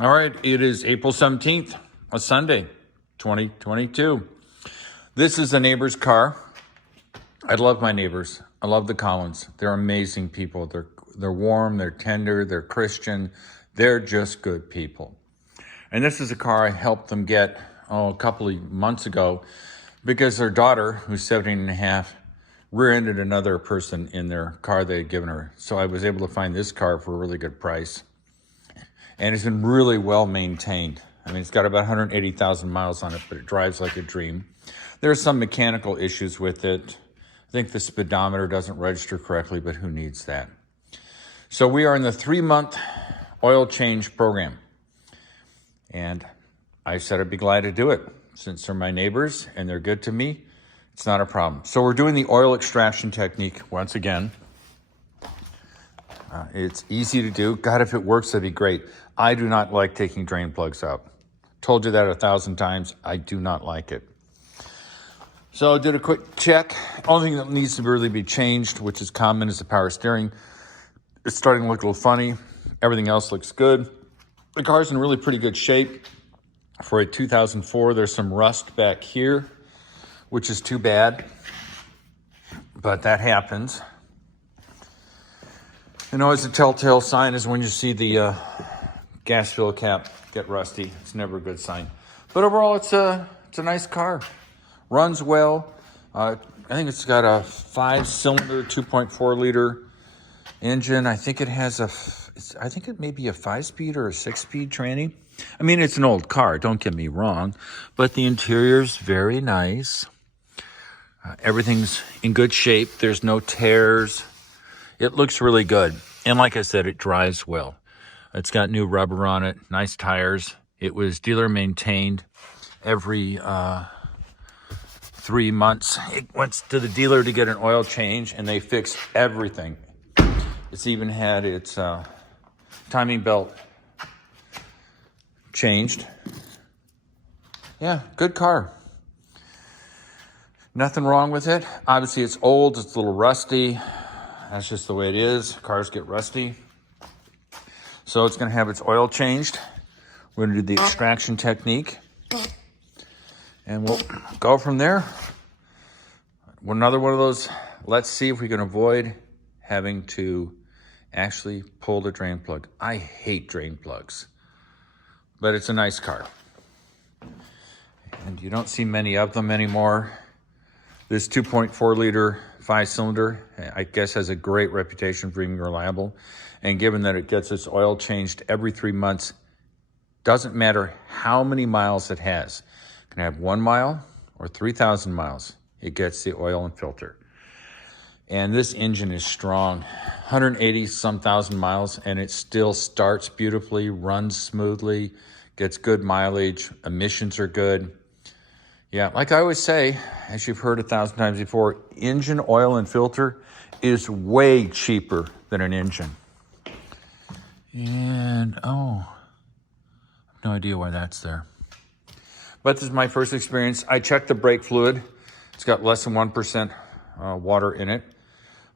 All right, it is April 17th, a Sunday, 2022. This is a neighbor's car. I love my neighbors. I love the Collins. They're amazing people. They're warm, they're tender, they're Christian. They're just good people. And this is a car I helped them get, a couple of months ago because their daughter, who's 17 and a half, rear-ended another person in their car they had given her. So I was able to find this car for a really good price. And it's been really well maintained. I mean, it's got about 180,000 miles on it, but it drives like a dream. There are some mechanical issues with it. I think the speedometer doesn't register correctly, but who needs that? So we are in the 3-month oil change program. And I said I'd be glad to do it. Since they're my neighbors and they're good to me, it's not a problem. So we're doing the oil extraction technique once again. It's easy to do. God, if it works, that'd be great. I do not like taking drain plugs out. Told you that 1,000 times. I do not like it. So I did a quick check. Only thing that needs to really be changed, which is common, is the power steering. It's starting to look a little funny. Everything else looks good. The car's in really pretty good shape. For a 2004, there's some rust back here, which is too bad, but that happens. And always a telltale sign is when you see the gas fill cap get rusty. It's never a good sign. But overall, it's a nice car. Runs well. I think it's got a 5-cylinder, 2.4-liter engine. I think it has I think it may be a 5-speed or a 6-speed tranny. I mean, it's an old car, don't get me wrong, but the interior's very nice. Everything's in good shape. There's no tears. It looks really good. And like I said, it drives well. It's got new rubber on it, nice tires. It was dealer maintained every 3 months. It went to the dealer to get an oil change, and they fixed everything. It's even had its timing belt changed. Yeah, good car. Nothing wrong with it. Obviously, it's old. It's a little rusty. That's just the way it is. Cars get rusty. So it's going to have its oil changed. We're going to do the extraction technique. And we'll go from there. Another one of those, let's see if we can avoid having to actually pull the drain plug. I hate drain plugs, but it's a nice car. And you don't see many of them anymore. This 2.4-liter 5-cylinder, I guess, has a great reputation for being reliable. And given that it gets its oil changed every 3 months, doesn't matter how many miles it has. It can have 1 mile or 3,000 miles. It gets the oil and filter. And this engine is strong, 180-some thousand miles, and it still starts beautifully, runs smoothly, gets good mileage, emissions are good. Yeah, like I always say, as you've heard 1,000 times before, engine oil and filter is way cheaper than an engine. And, I have no idea why that's there. But this is my first experience. I checked the brake fluid. It's got less than 1% water in it.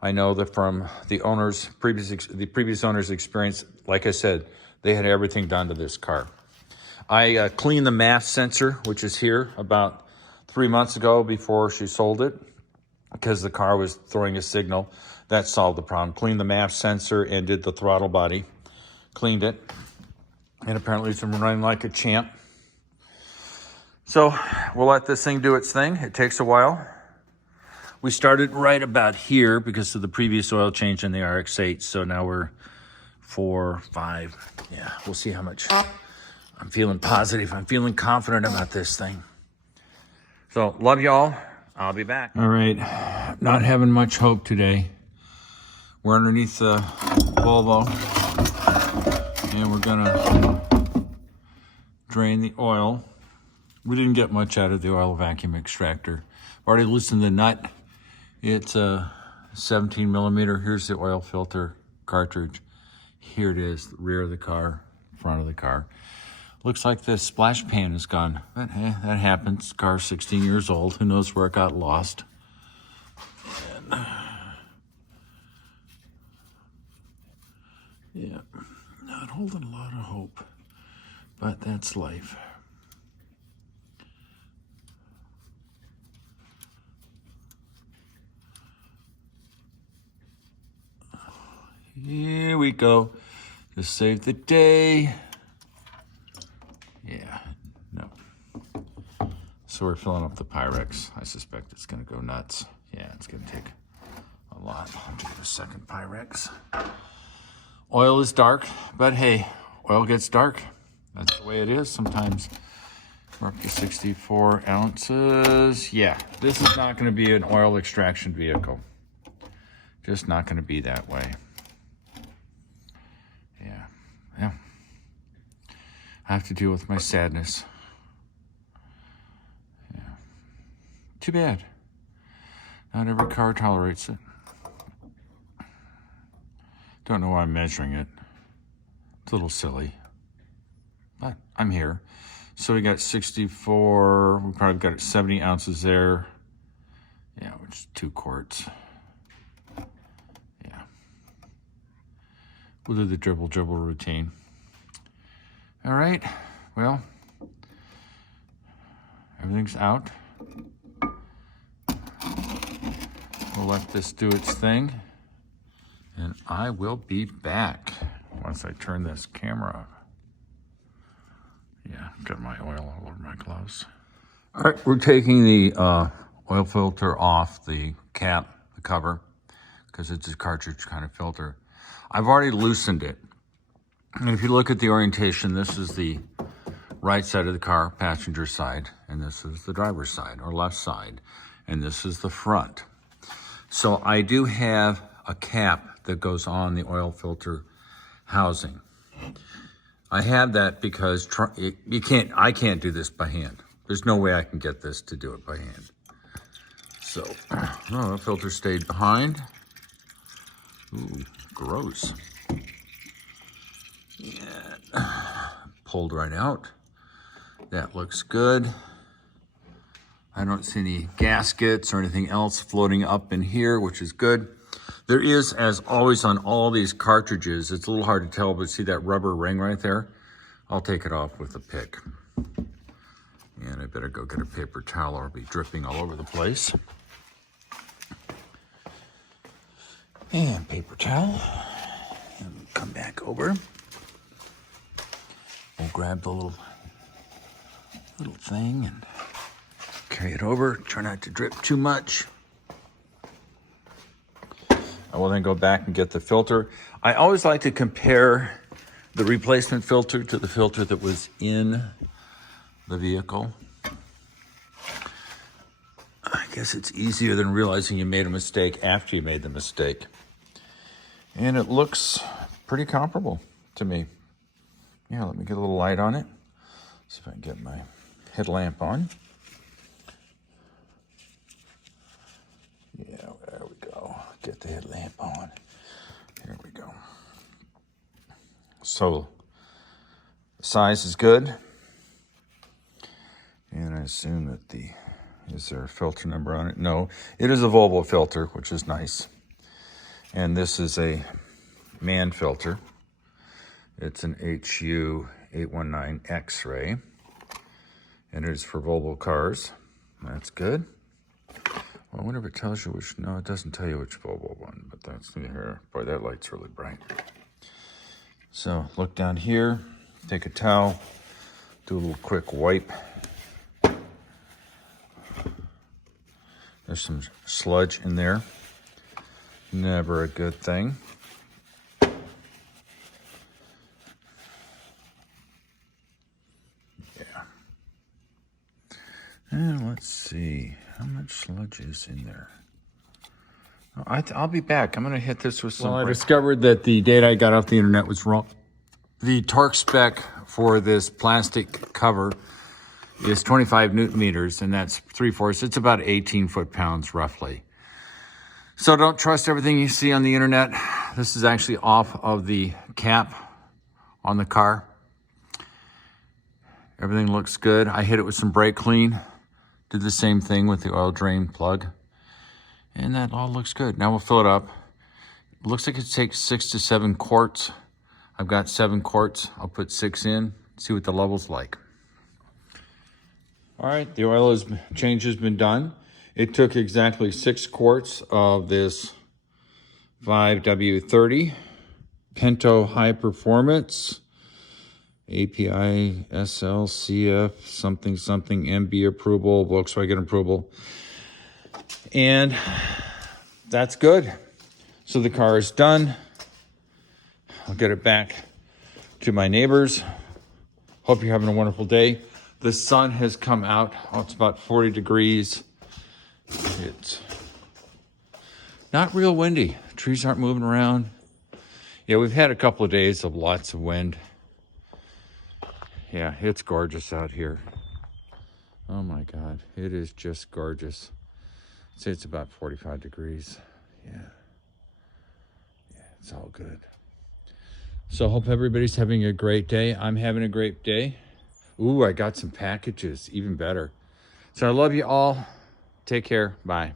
I know that from the previous owner's experience, like I said, they had everything done to this car. I cleaned the MAF sensor, which is here, about 3 months ago before she sold it, because the car was throwing a signal. That solved the problem. Cleaned the MAF sensor and did the throttle body. Cleaned it. And apparently it's been running like a champ. So we'll let this thing do its thing. It takes a while. We started right about here because of the previous oil change in the RX-8. So now we're 4, 5. Yeah, we'll see how much. I'm feeling positive. I'm feeling confident about this thing. So love y'all. I'll be back. All right. Not having much hope today. We're underneath the Volvo. And we're going to drain the oil. We didn't get much out of the oil vacuum extractor. I've already loosened the nut. It's a 17 millimeter. Here's the oil filter cartridge. Here it is, the rear of the car, front of the car. Looks like the splash pan is gone. But that happens. Car's 16 years old. Who knows where it got lost. And, yeah, not holding a lot of hope. but that's life. Here we go. Just save the day. Yeah, no. So we're filling up the Pyrex. I suspect it's gonna go nuts. Yeah, it's gonna take a lot. I'll do the second Pyrex. Oil is dark, but hey, oil gets dark. That's the way it is sometimes. We're up to 64 ounces. Yeah, this is not gonna be an oil extraction vehicle. Just not gonna be that way. Yeah. I have to deal with my sadness. Yeah. Too bad. Not every car tolerates it. Don't know why I'm measuring it. It's a little silly. But I'm here. So we got 64, we probably got 70 ounces there. Yeah, which is 2 quarts. Yeah. We'll do the dribble routine. All right, well, everything's out. We'll let this do its thing, and I will be back once I turn this camera off. Yeah, got my oil all over my gloves. All right, we're taking the oil filter off the cap, the cover, because it's a cartridge kind of filter. I've already loosened it. And if you look at the orientation, this is the right side of the car, passenger side, and this is the driver's side, or left side, and this is the front. So I do have a cap that goes on the oil filter housing. I have that because I can't do this by hand. There's no way I can get this to do it by hand. So, the filter stayed behind. Ooh, gross. And pulled right out. That looks good. I don't see any gaskets or anything else floating up in here, which is good. There is, as always on all these cartridges, it's a little hard to tell, but see that rubber ring right there? I'll take it off with a pick. And I better go get a paper towel or I'll be dripping all over the place. And paper towel. And we'll come back over. We'll grab the little thing and carry it over. Try not to drip too much. I will then go back and get the filter. I always like to compare the replacement filter to the filter that was in the vehicle. I guess it's easier than realizing you made a mistake after you made the mistake. And it looks pretty comparable to me. Yeah, let me get a little light on it. See if I can get my headlamp on. Yeah, there we go. Get the headlamp on. Here we go. So, the size is good. And I assume that is there a filter number on it? No, it is a Volvo filter, which is nice. And this is a man filter. It's an HU 819 X-ray. And it is for Volvo cars. That's good. Well, I wonder if it tells you which, no, it doesn't tell you which Volvo one, but that's neither here. Boy, that light's really bright. So look down here, take a towel, do a little quick wipe. There's some sludge in there. Never a good thing. Yeah. And let's see, how much sludge is in there? I'll be back. I'm going to hit this with some... Well, I discovered that the data I got off the internet was wrong. The torque spec for this plastic cover is 25 Newton meters, and that's 3/4. It's about 18 foot-pounds, roughly. So don't trust everything you see on the internet. This is actually off of the cap on the car. Everything looks good. I hit it with some brake clean. Did the same thing with the oil drain plug. And that all looks good. Now we'll fill it up. It looks like it takes 6 to 7 quarts. I've got 7 quarts. I'll put 6 in, see what the level's like. All right, the oil change has been done. It took exactly 6 quarts of this 5W30 Pinto High Performance API SLCF something MB approval, Volkswagen approval, and that's good. So the car is done. I'll get it back to my neighbors. Hope you're having a wonderful day. The sun has come out. Oh, it's about 40 degrees. It's not real windy. Trees aren't moving around. Yeah, we've had a couple of days of lots of wind. Yeah, it's gorgeous out here. Oh my God, it is just gorgeous. I'd say it's about 45 degrees. Yeah, it's all good. So I hope everybody's having a great day. I'm having a great day. Ooh, I got some packages, even better. So I love you all. Take care. Bye.